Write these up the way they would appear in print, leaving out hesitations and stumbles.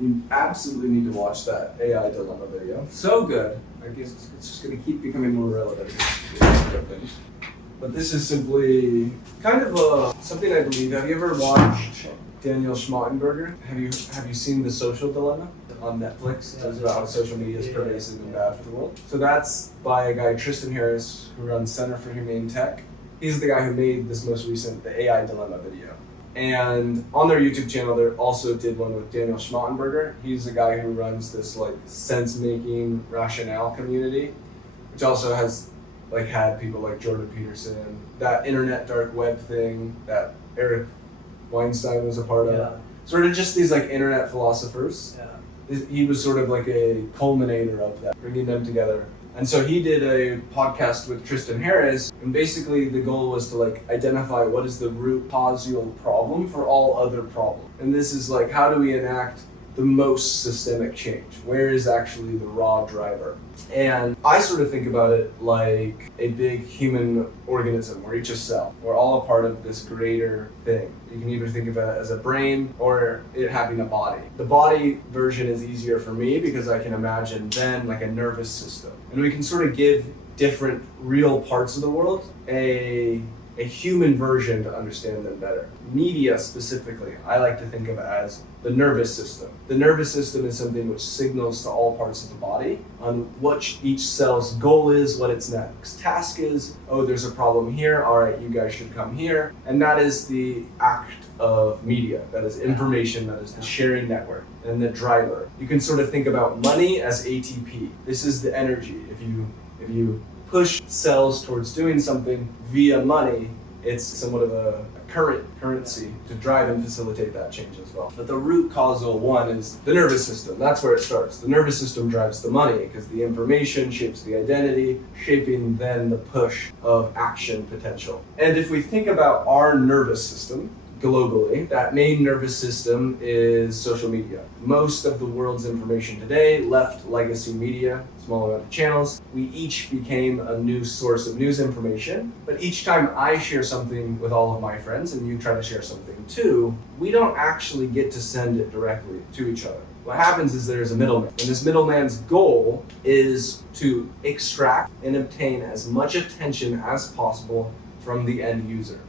You absolutely need to watch that AI dilemma video. So good. I guess it's just going to keep becoming more relevant. But this is simply kind of something I believe. Have you ever watched Daniel Schmottenberger? Have you seen The Social Dilemma on Netflix? It's about how social media is pervasive and bad for the world. So that's by a guy, Tristan Harris, who runs Center for Humane Tech. He's the guy who made this most recent, the AI dilemma video. And on their YouTube channel, they also did one with Daniel Schmottenberger. He's the guy who runs this like sense-making rationale community, which also has like had people like Jordan Peterson, that internet dark web thing that Eric Weinstein was a part of. Yeah. Sort of just these like internet philosophers. Yeah. He was sort of like a culminator of that, bringing them together. And so he did a podcast with Tristan Harris, and basically the goal was to like identify what is the root causal problem for all other problems. And this is like, how do we enact the most systemic change? Where is actually the raw driver? And I sort of think about it like a big human organism. We're each a cell. We're all a part of this greater thing. You can either think of it as a brain or it having a body. The body version is easier for me because I can imagine then like a nervous system. And we can sort of give different real parts of the world a human version to understand them better. Media specifically, I like to think of it as the nervous system. The nervous system is something which signals to all parts of the body on what each cell's goal is, what its next task is. Oh, there's a problem here. All right, you guys should come here. And that is the act of media. That is information. That is the sharing network and the driver. You can sort of think about money as ATP. This is the energy. If you push cells towards doing something via money, it's somewhat of a currency to drive and facilitate that change as well. But the root causal one is the nervous system. That's where it starts. The nervous system drives the money because the information shapes the identity, shaping then the push of action potential. And if we think about our nervous system, globally, that main nervous system is social media. Most of the world's information today left legacy media, small amount of channels. We each became a new source of news information, but each time I share something with all of my friends and you try to share something too, we don't actually get to send it directly to each other. What happens is there's a middleman, and this middleman's goal is to extract and obtain as much attention as possible from the end user.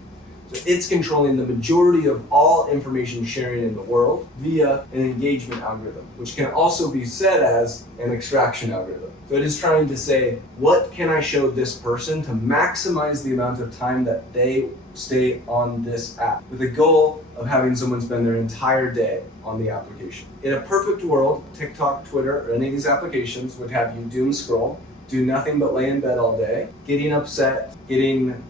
So it's controlling the majority of all information sharing in the world via an engagement algorithm, which can also be said as an extraction algorithm. So it is trying to say, what can I show this person to maximize the amount of time that they stay on this app, with the goal of having someone spend their entire day on the application. In a perfect world, TikTok, Twitter, or any of these applications would have you doom scroll, do nothing but lay in bed all day, getting upset, getting,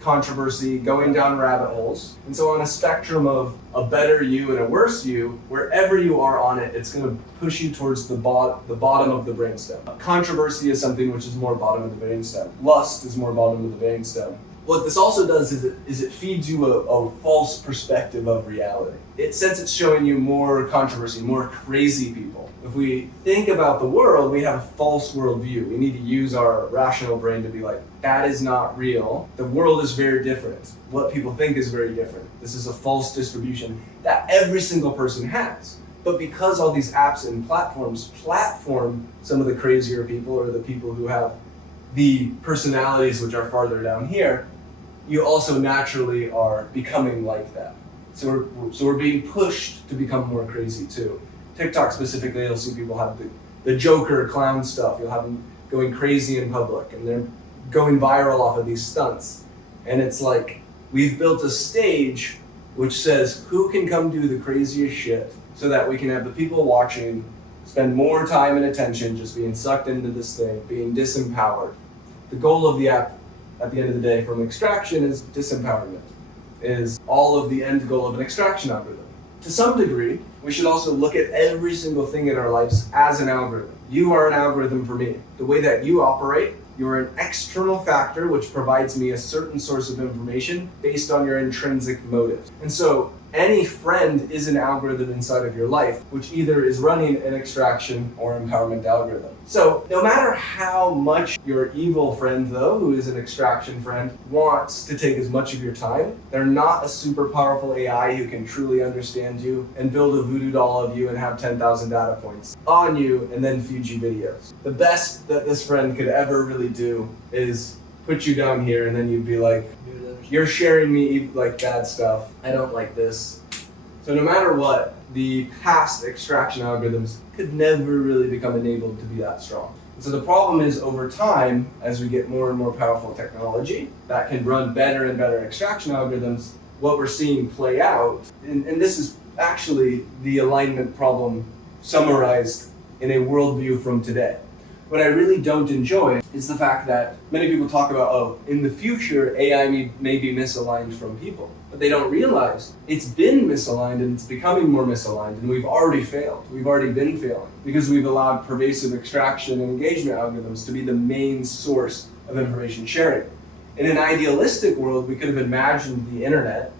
controversy, going down rabbit holes. And so on a spectrum of a better you and a worse you, wherever you are on it, it's going to push you towards the bottom of the brainstem. Controversy is something which is more bottom of the brainstem. Lust is more bottom of the brainstem. What this also does is it feeds you a false perspective of reality. Since it's showing you more controversy, more crazy people. If we think about the world, we have a false worldview. We need to use our rational brain to be like, that is not real. The world is very different. What people think is very different. This is a false distribution that every single person has. But because all these apps and platforms platform some of the crazier people or the people who have the personalities which are farther down here, you also naturally are becoming like that. So we're being pushed to become more crazy too. TikTok specifically, you'll see people have the Joker clown stuff. You'll have them going crazy in public, and they're going viral off of these stunts. And it's like, we've built a stage which says who can come do the craziest shit so that we can have the people watching spend more time and attention just being sucked into this thing, being disempowered. The goal of the app at the end of the day from extraction is disempowerment, is all of the end goal of an extraction algorithm. To some degree, we should also look at every single thing in our lives as an algorithm. You are an algorithm for me. The way that you operate, you're an external factor which provides me a certain source of information based on your intrinsic motives. And so any friend is an algorithm inside of your life, which either is running an extraction or empowerment algorithm. So no matter how much your evil friend, though, who is an extraction friend, wants to take as much of your time, they're not a super powerful AI who can truly understand you and build a voodoo doll of you and have 10,000 data points on you and then feed you videos. The best that this friend could ever really do is put you down here and then you'd be like, you're sharing me like bad stuff. I don't like this. So no matter what, the past extraction algorithms could never really become enabled to be that strong. So the problem is over time, as we get more and more powerful technology that can run better and better extraction algorithms, what we're seeing play out, and this is actually the alignment problem summarized in a worldview from today. What I really don't enjoy is the fact that many people talk about, oh, in the future, AI may be misaligned from people. But they don't realize it's been misaligned and it's becoming more misaligned, and we've already failed. We've already been failing because we've allowed pervasive extraction and engagement algorithms to be the main source of information sharing. In an idealistic world, we could have imagined the internet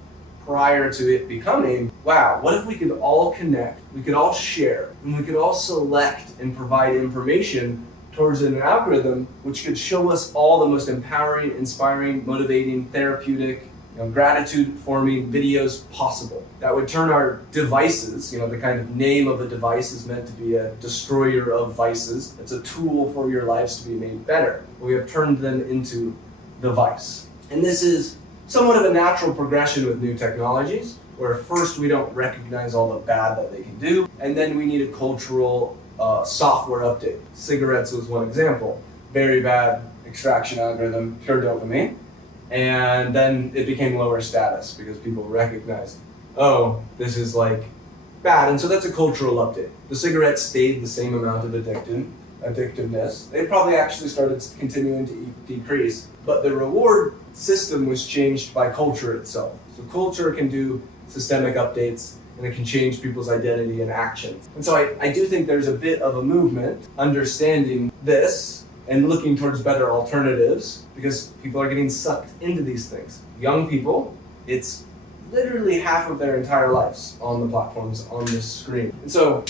prior to it becoming, wow, what if we could all connect, we could all share, and we could all select and provide information towards an algorithm which could show us all the most empowering, inspiring, motivating, therapeutic, gratitude-forming videos possible. That would turn our devices, the kind of name of a device is meant to be a destroyer of vices. It's a tool for your lives to be made better. We have turned them into the vice. And this is somewhat of a natural progression with new technologies, where first we don't recognize all the bad that they can do, and then we need a cultural software update. Cigarettes was one example. Very bad extraction algorithm, pure dopamine. And then it became lower status because people recognized, oh, this is like bad. And so that's a cultural update. The cigarettes stayed the same amount of addictiveness. They probably actually started continuing to decrease, but the reward system was changed by culture itself. So culture can do systemic updates, and it can change people's identity and actions. And so I do think there's a bit of a movement understanding this and looking towards better alternatives, because people are getting sucked into these things. Young people, it's literally half of their entire lives on the platforms on this screen. And so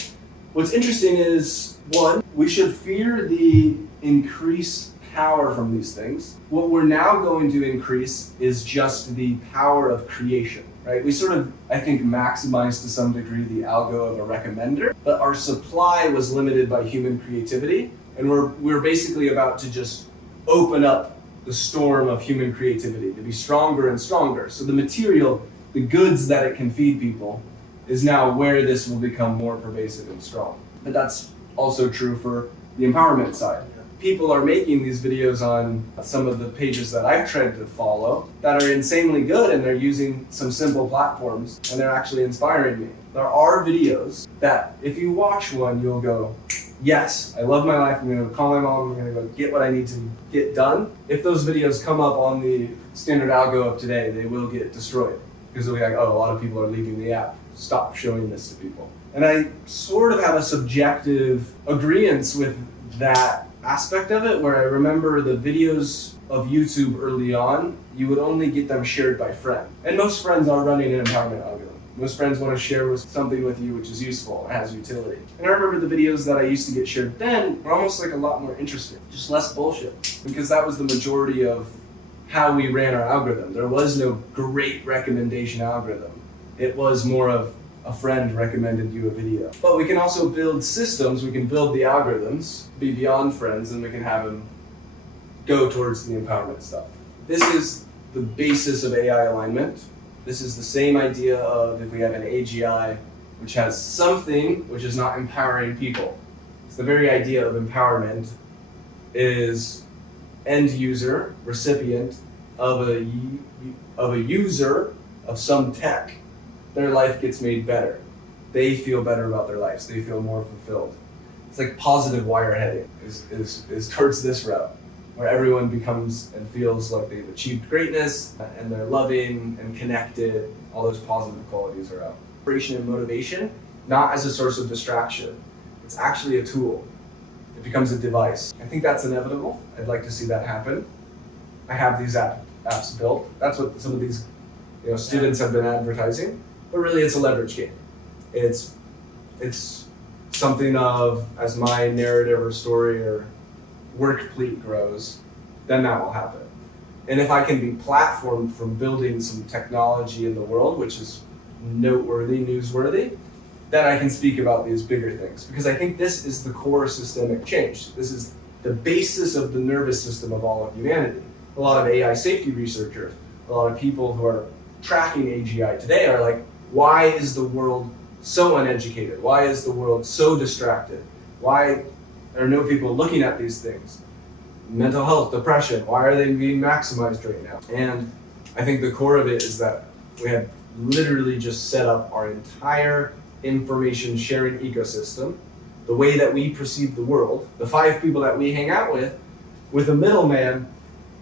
what's interesting is, one, we should fear the increased power from these things. What we're now going to increase is just the power of creation, right? We sort of, I think, maximized to some degree the algo of a recommender, but our supply was limited by human creativity. And we're basically about to just open up the storm of human creativity to be stronger and stronger. So the material, the goods that it can feed people, is now where this will become more pervasive and strong. But that's also true for the empowerment side. People are making these videos on some of the pages that I've tried to follow that are insanely good, and they're using some simple platforms, and they're actually inspiring me. There are videos that if you watch one, you'll go, yes, I love my life, I'm going to call my mom, I'm going to go get what I need to get done. If those videos come up on the standard algo of today, they will get destroyed. Because they'll be like, oh, a lot of people are leaving the app. Stop showing this to people. And I sort of have a subjective agreeance with that aspect of it, where I remember the videos of YouTube early on, you would only get them shared by friend. And most friends are running an empowerment algorithm. Most friends want to share something with you which is useful and has utility. And I remember the videos that I used to get shared then were almost like a lot more interesting, just less bullshit. Because that was the majority of how we ran our algorithm. There was no great recommendation algorithm. It was more of a friend recommended you a video. But we can also build systems, we can build the algorithms, be beyond friends, and we can have them go towards the empowerment stuff. This is the basis of AI alignment. This is the same idea of if we have an AGI which has something which is not empowering people. It's the very idea of empowerment is end user, recipient of a user of some tech. Their life gets made better. They feel better about their lives. They feel more fulfilled. It's like positive wireheading is towards this route, where everyone becomes and feels like they've achieved greatness and they're loving and connected. All those positive qualities are out. Inspiration and motivation, not as a source of distraction. It's actually a tool. It becomes a device. I think that's inevitable. I'd like to see that happen. I have these apps built. That's what some of these students have been advertising. but really it's a leverage game. It's something of, as my narrative or story or work plate grows, then that will happen. And if I can be platformed from building some technology in the world, which is noteworthy, newsworthy, then I can speak about these bigger things. Because I think this is the core systemic change. This is the basis of the nervous system of all of humanity. A lot of AI safety researchers, a lot of people who are tracking AGI today are like, why is the world so uneducated? Why is the world so distracted? Why are no people looking at these things? Mental health, depression, why are they being maximized right now? And I think the core of it is that we have literally just set up our entire information sharing ecosystem, the way that we perceive the world, the 5 people that we hang out with a middleman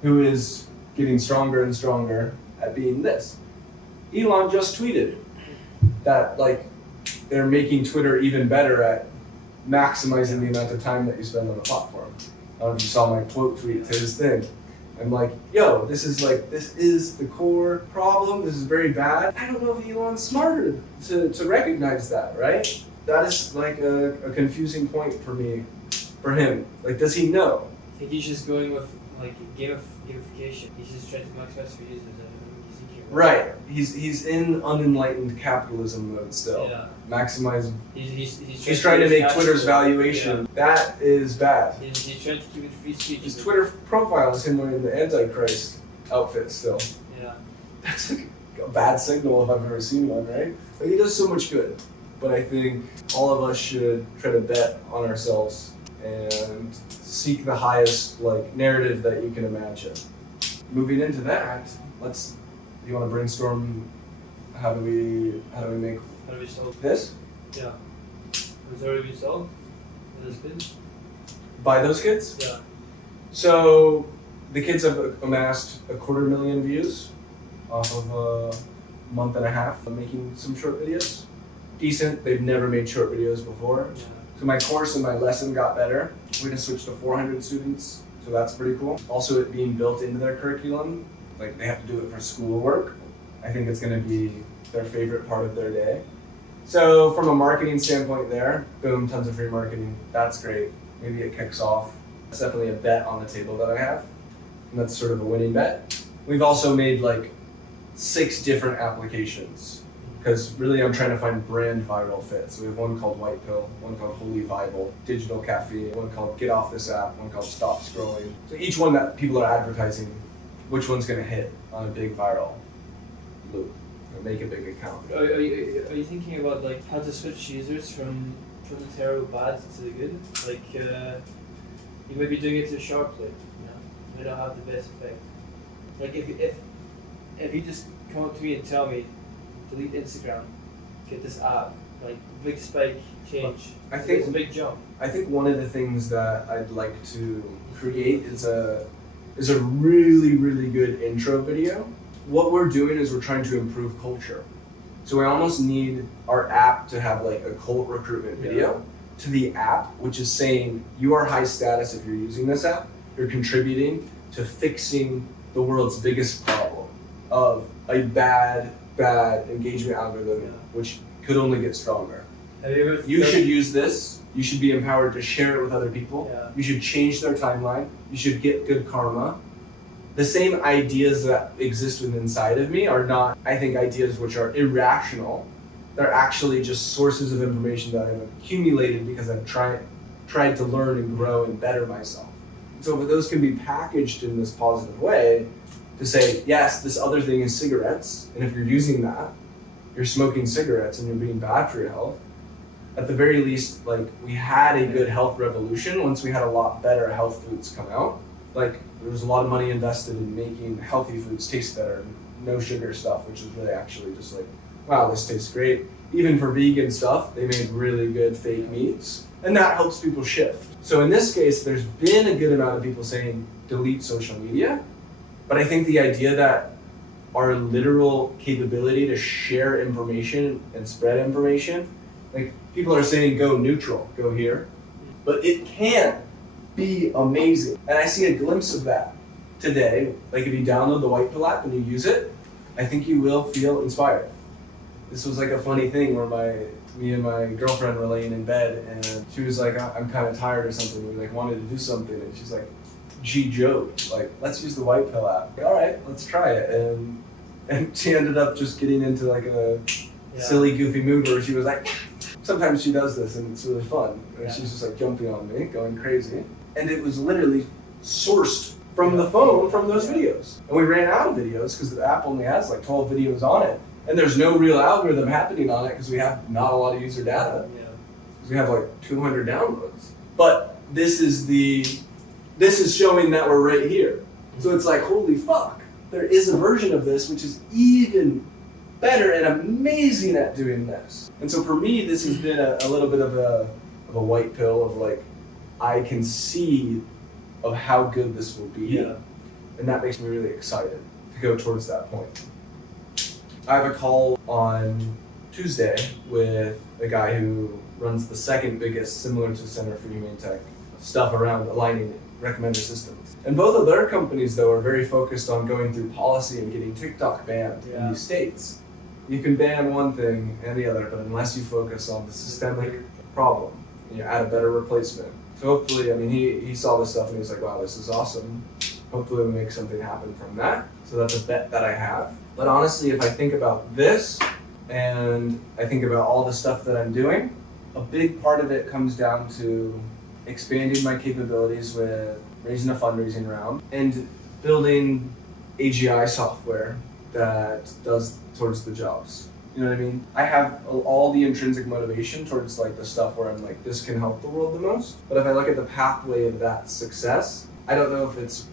who is getting stronger and stronger at being this. Elon just tweeted that like they're making Twitter even better at maximizing the amount of time that you spend on the platform. I don't know if you saw my quote tweet to his thing. I'm like, yo, this is the core problem. This is very bad. I don't know if Elon's smarter to recognize that, right? That is like a confusing point for me, for him. Like, does he know? I think he's just going with like gamification. He's just trying to maximize for users. Right. He's in unenlightened capitalism mode still. Yeah. Maximize. He's trying to make Twitter's valuation. Yeah. That is bad. He's trying to keep it free speech. His Twitter profile is him wearing the Antichrist outfit still. Yeah. That's like a bad signal if I've ever seen one, right? Like, he does so much good. But I think all of us should try to bet on ourselves and seek the highest like narrative that you can imagine. Moving into that, you want to brainstorm how do we solve this? Yeah. It's already been solved? Those kids? By those kids? Yeah. So the kids have amassed 250,000 views off of a month and a half of making some short videos. Decent. They've never made short videos before. Yeah. So my course and my lesson got better. We're gonna switch to 400 students, so that's pretty cool. Also, it being built into their curriculum, like they have to do it for schoolwork. I think it's gonna be their favorite part of their day. So from a marketing standpoint there, boom, tons of free marketing. That's great. Maybe it kicks off. That's definitely a bet on the table that I have. And that's sort of a winning bet. We've also made like 6 different applications because really I'm trying to find brand viral fits. So we have one called White Pill, one called Holy Bible, Digital Cafe, one called Get Off This App, one called Stop Scrolling. So each one that people are advertising, which one's gonna hit on a big viral loop and make a big account. Are you thinking about like how to switch users from the terrible bad to the good? Like you may be doing it too sharply, you know? It may not have the best effect. Like if you just come up to me and tell me delete Instagram, get this app, like big spike change. I think it's a big jump. I think one of the things that I'd like to create is a really, really good intro video. What we're doing is we're trying to improve culture. So we almost need our app to have like a cult recruitment video to the app, which is saying you are high status if you're using this app. You're contributing to fixing the world's biggest problem of a bad engagement algorithm, which could only get stronger. You should use this. You should be empowered to share it with other people. Yeah. You should change their timeline. You should get good karma. The same ideas that exist within inside of me are not, I think, ideas which are irrational. They're actually just sources of information that I've accumulated because I've tried to learn and grow and better myself. So if those can be packaged in this positive way to say, yes, this other thing is cigarettes, and if you're using that, you're smoking cigarettes and you're being bad for your health. At the very least, like, we had a good health revolution once we had a lot better health foods come out. Like, there was a lot of money invested in making healthy foods taste better, no sugar stuff, which is really actually just like, wow, this tastes great. Even for vegan stuff, they made really good fake meats, and that helps people shift. So in this case, there's been a good amount of people saying delete social media, but I think the idea that our literal capability to share information and spread information, like, people are saying go neutral, go here, but it can be amazing. And I see a glimpse of that today. Like, if you download the White Pill app and you use it, I think you will feel inspired. this was like a funny thing where me and my girlfriend were laying in bed, and she was like, I'm kind of tired or something. We like wanted to do something, and she's like, she joked, like, let's use the White Pill app. Like, all right, let's try it. And she ended up just getting into like a silly, goofy mood where she was like, sometimes she does this and it's really fun. And she's just like jumping on me, going crazy. And it was literally sourced from the phone from those videos. And we ran out of videos because the app only has like 12 videos on it. And there's no real algorithm happening on it because we have not a lot of user data. Because we have like 200 downloads. But this is showing that we're right here. So it's like, holy fuck, there is a version of this which is even better and amazing at doing this. And so for me, this has been a little bit of a white pill of like, I can see of how good this will be. Yeah. And that makes me really excited to go towards that point. I have a call on Tuesday with a guy who runs the second biggest, similar to Center for Humane Tech, stuff around aligning recommender systems. And both of their companies, though, are very focused on going through policy and getting TikTok banned in these states. You can ban one thing and the other, but unless you focus on the systemic problem, you add a better replacement. So hopefully, I mean, he saw this stuff and he was like, wow, this is awesome. Hopefully we'll make something happen from that. So that's a bet that I have. But honestly, if I think about this and I think about all the stuff that I'm doing, a big part of it comes down to expanding my capabilities with raising a fundraising round and building AGI software that does towards the jobs. You know what I mean? I have all the intrinsic motivation towards like the stuff where I'm like, this can help the world the most. But if I look at the pathway of that success, I don't know if it's,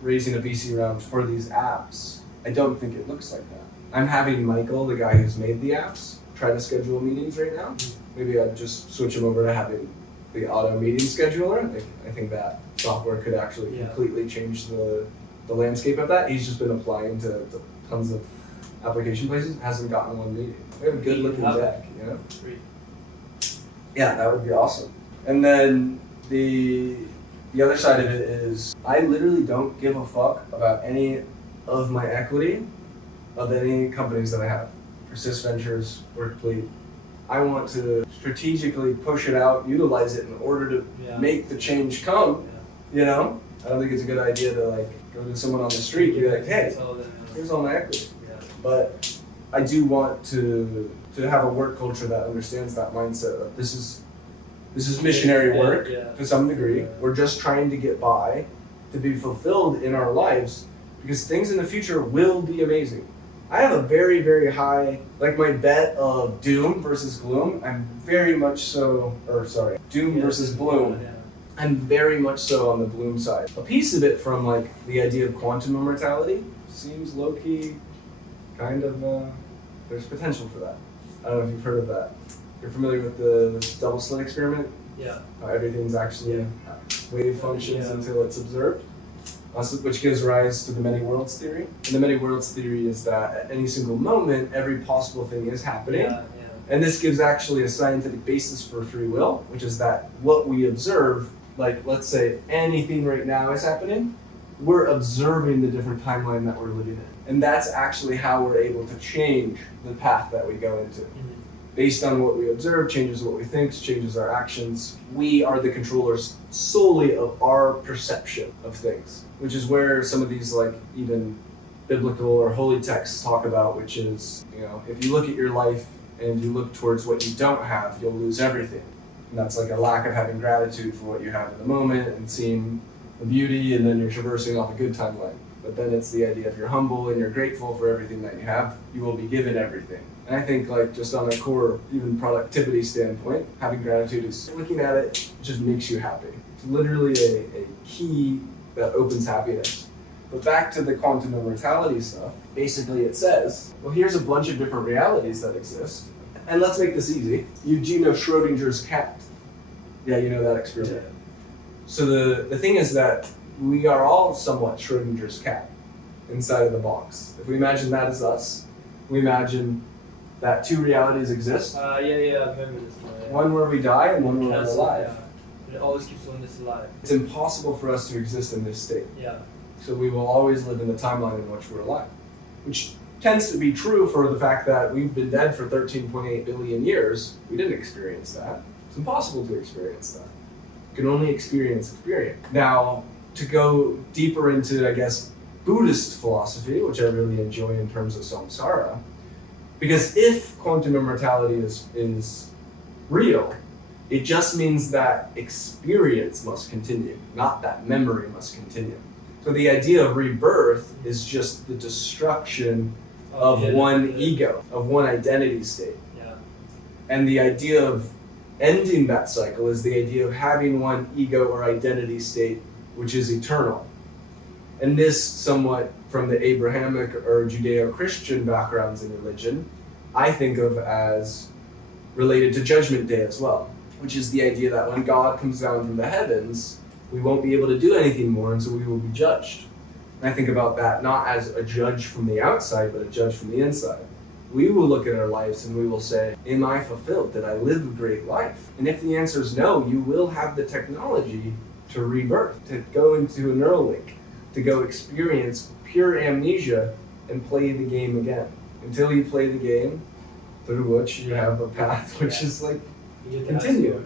raising a VC round for these apps. I don't think it looks like that. I'm having Michael, the guy who's made the apps, try to schedule meetings right now. Maybe I'd just switch him over to having the auto meeting scheduler. I think that software could actually completely change the landscape of that. He's just been applying to tons of application places, hasn't gotten one meeting. We have a good looking deck, Free. Yeah, that would be awesome. And then the other side of it is I literally don't give a fuck about any of my equity of any companies that I have. Persist Ventures, Workfleet. I want to strategically push it out, utilize it in order to make the change come. I don't think it's a good idea to like go to someone on the street and be like, hey, here's all my equity. But I do want to have a work culture that understands that mindset of this is missionary work to some degree. We're just trying to get by, to be fulfilled in our lives, because things in the future will be amazing. I have a very, very high, like my bet of doom versus gloom, doom versus bloom. I'm very much so on the bloom side. A piece of it from like the idea of quantum immortality seems low-key kind of, there's potential for that. I don't know if you've heard of that. You're familiar with the double slit experiment? Yeah. How everything's actually wave functions until it's observed, which gives rise to the many worlds theory. And the many worlds theory is that at any single moment, every possible thing is happening. And this gives actually a scientific basis for free will, which is that what we observe, like let's say anything right now is happening, we're observing the different timeline that we're living in. And that's actually how we're able to change the path that we go into. Based on what we observe, changes what we think, changes our actions. We are the controllers solely of our perception of things, which is where some of these like even biblical or holy texts talk about, which is, if you look at your life and you look towards what you don't have, you'll lose everything. And that's like a lack of having gratitude for what you have in the moment and seeing the beauty, and then you're traversing off a good timeline. But then it's the idea if you're humble and you're grateful for everything that you have, you will be given everything. And I think like just on a core, even productivity standpoint, having gratitude is looking at it just makes you happy. It's literally a key that opens happiness. But back to the quantum immortality stuff, basically it says, well, here's a bunch of different realities that exist. And let's make this easy. Do you know Schrodinger's cat? Yeah, you know that experiment. Yeah. So the thing is that we are all somewhat Schrodinger's cat inside of the box. If we imagine that as us, we imagine that two realities exist. I remember this one. One where we die and one where we're alive. It always keeps one that's alive. It's impossible for us to exist in this state. Yeah. So we will always live in the timeline in which we're alive. Which tends to be true for the fact that we've been dead for 13.8 billion years. We didn't experience that. It's impossible to experience that. You can only experience experience. Now, to go deeper into, I guess, Buddhist philosophy, which I really enjoy in terms of samsara, because if quantum immortality is real, it just means that experience must continue, not that memory must continue. So the idea of rebirth is just the destruction of one ego, of one identity state. Yeah. And the idea of ending that cycle is the idea of having one ego or identity state which is eternal. And this, somewhat from the Abrahamic or Judeo-Christian backgrounds in religion, I think of as related to Judgment Day as well, which is the idea that when God comes down from the heavens, we won't be able to do anything more, and so we will be judged. And I think about that not as a judge from the outside, but a judge from the inside. We will look at our lives and we will say, am I fulfilled? Did I live a great life? And if the answer is no, you will have the technology to rebirth, to go into a Neuralink, to go experience pure amnesia and play the game again. Until you play the game, through which you have a path which is like continue.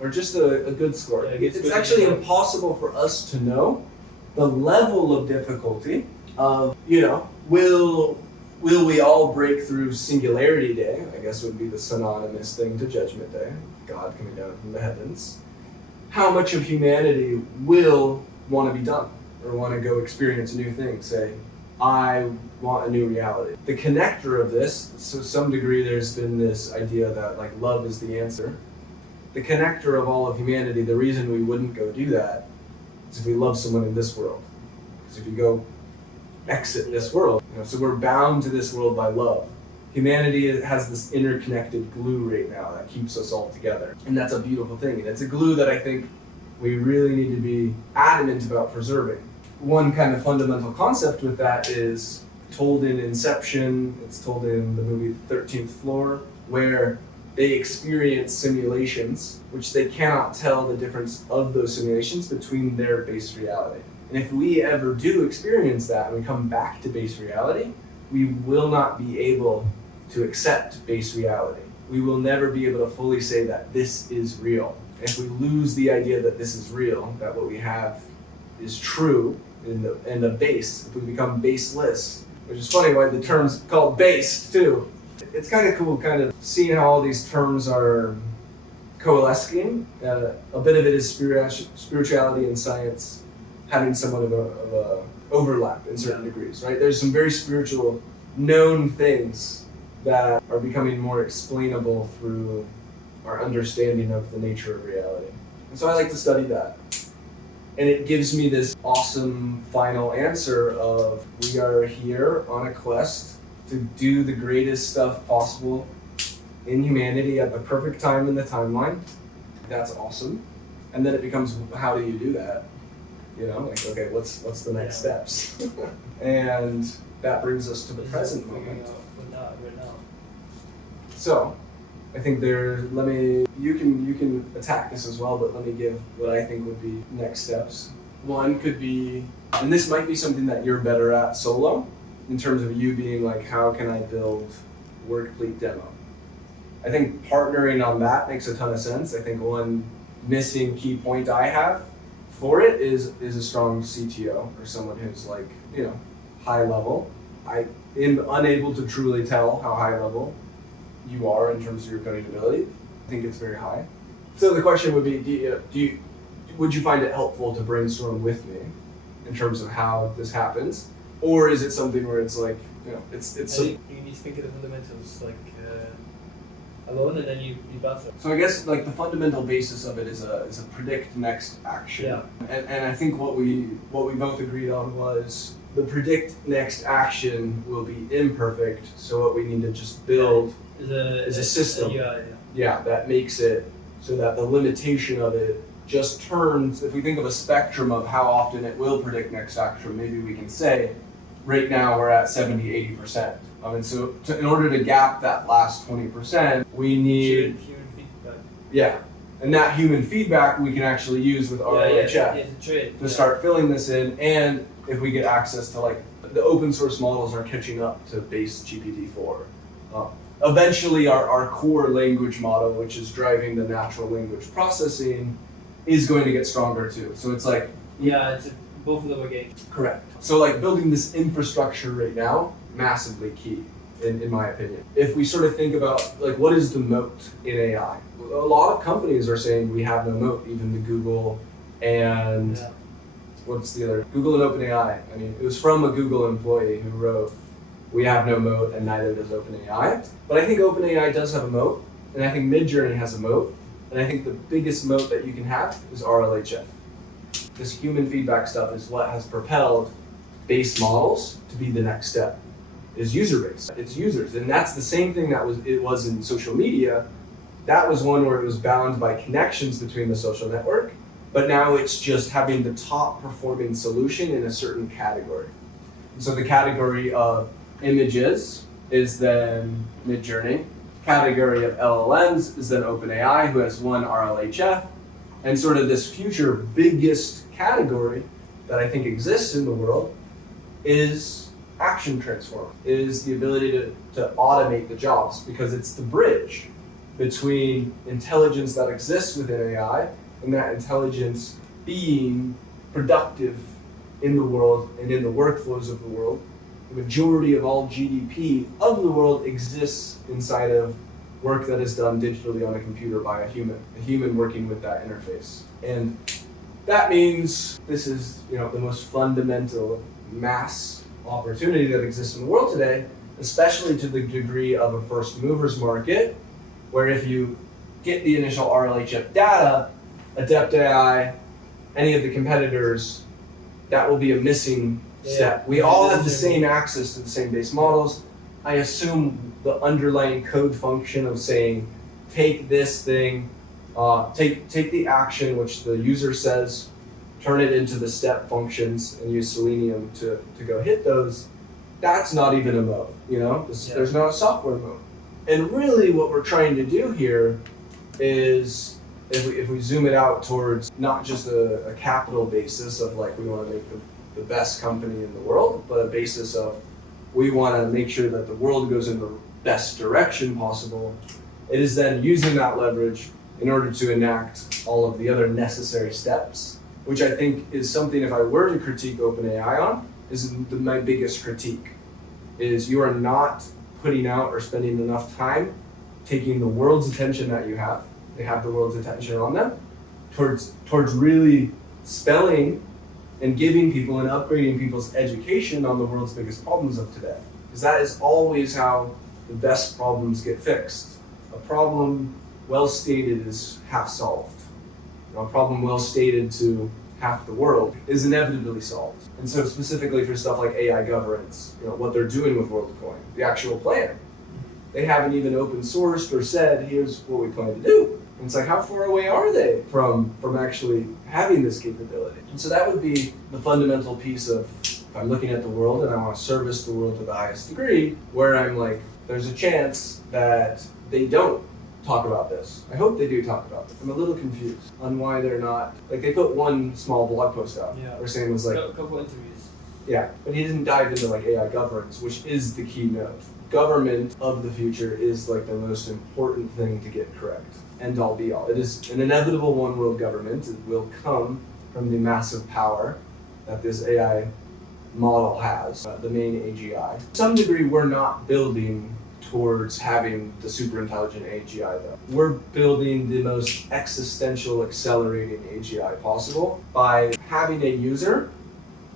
Or just a good score. It's actually impossible for us to know the level of difficulty of, will we all break through Singularity Day? I guess would be the synonymous thing to Judgment Day, God coming down from the heavens. How much of humanity will want to be done or want to go experience a new thing? Say, I want a new reality. The connector of this, so to some degree there's been this idea that like love is the answer. The connector of all of humanity, the reason we wouldn't go do that is if we love someone in this world. Because if you go exit this world, so we're bound to this world by love. Humanity has this interconnected glue right now that keeps us all together. And that's a beautiful thing. And it's a glue that I think we really need to be adamant about preserving. One kind of fundamental concept with that is told in Inception, it's told in the movie 13th Floor, where they experience simulations, which they cannot tell the difference of those simulations between their base reality. And if we ever do experience that and we come back to base reality, we will not be able to accept base reality. We will never be able to fully say that this is real. And if we lose the idea that this is real, that what we have is true, and a base, if we become baseless, which is funny why the term's called based too. It's kind of cool kind of seeing how all these terms are coalescing. A bit of it is spirituality and science having somewhat of a overlap in certain degrees, right? There's some very spiritual known things that are becoming more explainable through our understanding of the nature of reality. And so I like to study that. And it gives me this awesome final answer of we are here on a quest to do the greatest stuff possible in humanity at the perfect time in the timeline. That's awesome. And then it becomes, how do you do that? Okay, what's the next steps? And that brings us to the present moment. So, I think you can attack this as well, but let me give what I think would be next steps. One could be, and this might be something that you're better at solo, in terms of you being like, how can I build WorkPleat demo? I think partnering on that makes a ton of sense. I think one missing key point I have for it is a strong CTO or someone who's like, high level. I am unable to truly tell how high level you are in terms of your coding ability. I think it's very high. So the question would be, would you find it helpful to brainstorm with me in terms of how this happens? Or is it something where it's like, it's you need to think of the fundamentals alone, and then you bounce it. So I guess like the fundamental basis of it is a predict next action. Yeah. And I think what we both agreed on was the predict next action will be imperfect. So what we need to just build is a system. That makes it so that the limitation of it just turns. If we think of a spectrum of how often it will predict next action, maybe we can say right now we're at 70-80%. And so in order to gap that last 20%, we need human feedback. Yeah, and that human feedback we can actually use with RLHF to start filling this in. And if we get access to like the open source models are catching up to base GPT-4. Eventually, our core language model, which is driving the natural language processing, is going to get stronger too. So it's like, Yeah, both of them are getting. correct. So like building this infrastructure right now, massively key, in my opinion. If we sort of think about like what is the moat in AI? A lot of companies are saying we have no moat, even the Google and Yeah. what's the other? Google and OpenAI. I mean, it was from a Google employee who wrote, "We have no moat and neither does OpenAI." But I think OpenAI does have a moat, and I think Midjourney has a moat, and I think the biggest moat that you can have is RLHF. This human feedback stuff is what has propelled base models to be the next step. Is user base. It's users, and that's the same thing that it was in social media. That was one where it was bound by connections between the social network, but now it's just having the top performing solution in a certain category. And so the category of images is then Midjourney. Category of LLMs is then OpenAI, who has one RLHF, and sort of this future biggest category that I think exists in the world is action transform, is the ability to automate the jobs, because it's the bridge between intelligence that exists within AI and that intelligence being productive in the world and in the workflows of the world. The majority of all GDP of the world exists inside of work that is done digitally on a computer by a human working with that interface. And that means this is, the most fundamental mass opportunity that exists in the world today, especially to the degree of a first movers market, where if you get the initial RLHF data, Adept AI, any of the competitors, that will be a missing step. We all have the same access to the same base models. I assume the underlying code function of saying, take this thing, take the action which the user says, turn it into the step functions and use Selenium to go hit those, that's not even a mode, There's not a software mode. And really what we're trying to do here is, if we zoom it out towards not just a capital basis of like we want to make the best company in the world, but a basis of we want to make sure that the world goes in the best direction possible, it is then using that leverage in order to enact all of the other necessary steps, which I think is something, if I were to critique OpenAI on, is my biggest critique, is you are not putting out or spending enough time taking the world's attention that you have, they have the world's attention on them, towards really spelling and giving people and upgrading people's education on the world's biggest problems of today. Because that is always how the best problems get fixed. A problem well stated is half solved. A problem well stated to half the world is inevitably solved. And so specifically for stuff like AI governance, what they're doing with WorldCoin, the actual plan, they haven't even open sourced or said, here's what we plan to do. And it's like, how far away are they from actually having this capability? And so that would be the fundamental piece of, if I'm looking at the world and I want to service the world to the highest degree, where I'm like, there's a chance that they don't talk about this. I hope they do talk about this. I'm a little confused on why they're not, they put one small blog post out, where Sam was like, a couple interviews. Yeah, but he didn't dive into AI governance, which is the keynote. Government of the future is the most important thing to get correct. End all be all. It is an inevitable one world government. It will come from the massive power that this AI model has, the main AGI. To some degree, we're not building towards having the super intelligent AGI though. We're building the most existential accelerating AGI possible by having a user,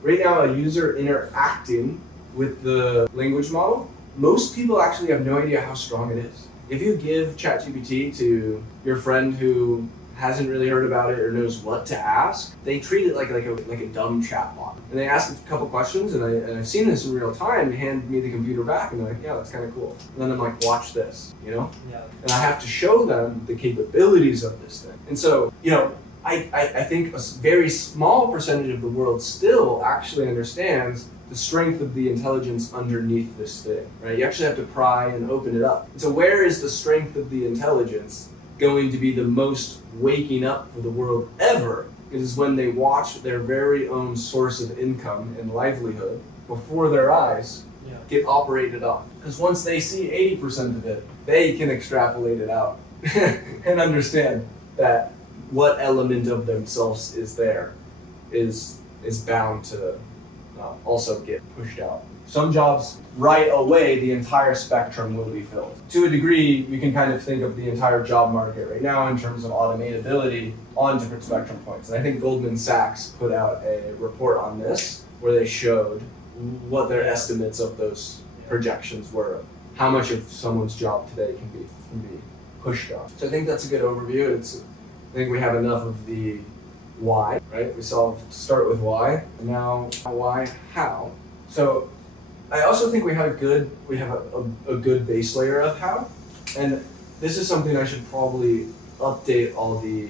right now a user interacting with the language model. Most people actually have no idea how strong it is. If you give ChatGPT to your friend who hasn't really heard about it or knows what to ask, they treat it like a dumb chatbot. And they ask a couple questions, and I've seen this in real time, hand me the computer back, and they're like, yeah, that's kind of cool. And then I'm like, watch this, Yeah. And I have to show them the capabilities of this thing. And so, I think a very small percentage of the world still actually understands the strength of the intelligence underneath this thing, right? You actually have to pry and open it up. And so where is the strength of the intelligence going to be the most waking up for the world ever? It is when they watch their very own source of income and livelihood before their eyes Yeah. get operated on. Because once they see 80% of it, they can extrapolate it out and understand that what element of themselves is there is bound to also get pushed out. Some jobs, right away, the entire spectrum will be filled. To a degree, you can kind of think of the entire job market right now in terms of automatability on different spectrum points. And I think Goldman Sachs put out a report on this where they showed what their estimates of those projections were, how much of someone's job today can be pushed on. So I think that's a good overview. I think we have enough of the why, right? We start with why, and now why, how. So I also think we have a good base layer of how, and this is something I should probably update all the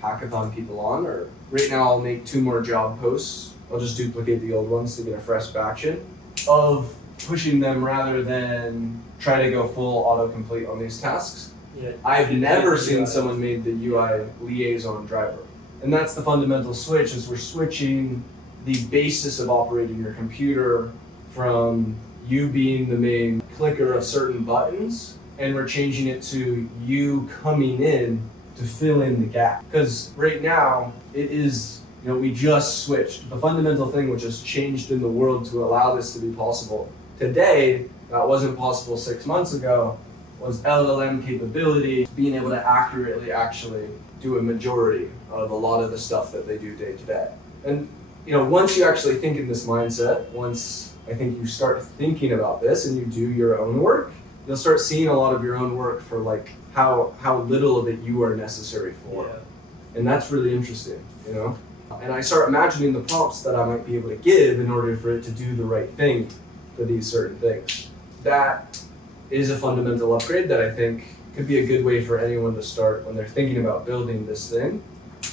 hackathon people on. Or right now I'll make 2 more job posts. I'll just duplicate the old ones to get a fresh batch in of pushing them rather than try to go full autocomplete on these tasks. Yeah. I've never seen someone made the UI liaison driver. And that's the fundamental switch, is we're switching the basis of operating your computer from you being the main clicker of certain buttons, and we're changing it to you coming in to fill in the gap. Because right now, it is, we just switched. The fundamental thing which has changed in the world to allow this to be possible today, that wasn't possible 6 months ago, was LLM capability, being able to accurately actually do a majority of a lot of the stuff that they do day to day. And once you actually think in this mindset, once I think you start thinking about this and you do your own work, you'll start seeing a lot of your own work for like how little of it you are necessary for. Yeah. And that's really interesting, And I start imagining the prompts that I might be able to give in order for it to do the right thing for these certain things. That is a fundamental upgrade that I think could be a good way for anyone to start when they're thinking about building this thing.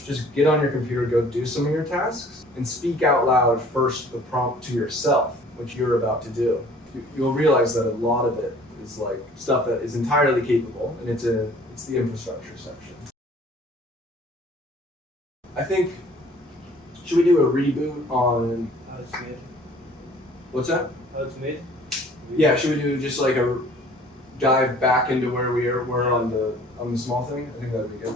Just get on your computer, go do some of your tasks, and speak out loud first the prompt to yourself, which you're about to do. You'll realize that a lot of it is like stuff that is entirely capable, and it's the infrastructure section. I think, should we do a reboot on... How it's made. What's that? How it's made. Yeah, should we do just like a dive back into where we were on the small thing? I think that would be good.